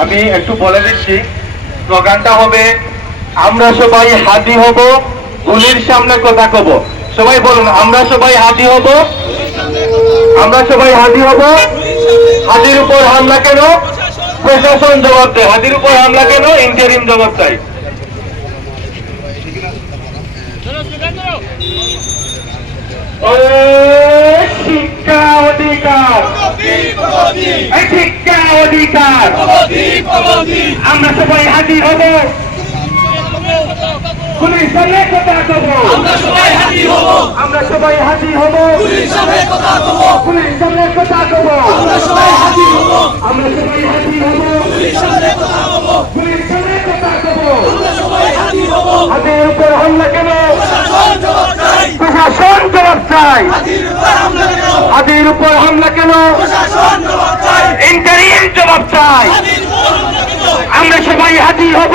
আমি একটু বলে দিচ্ছি, স্লোগানটা হবে আমরা সবাই হাজি হব, গুলির সামনে কথা কব। সবাই বলুন, আমরা সবাই হাজি হব, আমরা সবাই হাজি হব। হাজির উপর হামলা কেন? প্রশাসন জবাব দেয়। হাজির উপর হামলা কেন? ইন্টারিম জবাব চাই। শিক্ষা অধিকার, শিক্ষা অধিকার, আমরা সবাই হাজির হব, পুলিশ সামনে কথা কব। আমরা সবাই হাজির হব, আমরা সবাই হাজির হব, পুলিশ সামনে কথা কব। পুলিশ সামনে কথা কব, আমরা সবাই হাজির হব, আমরা সবাই হাজির হব, পুলিশ সামনে কথা কব। পুলিশ সামনে কথা কব, আমরা সবাই হাজির হব। হাজির উপর হামলা কেন? প্রশাসন জবাব চাই, প্রশাসন জবাব চাই। হাজির উপর হামলা কেন? প্রশাসন জবাব চাই, ইন্টারিম জবাব চাই। আমরা সবাই হাজির হব,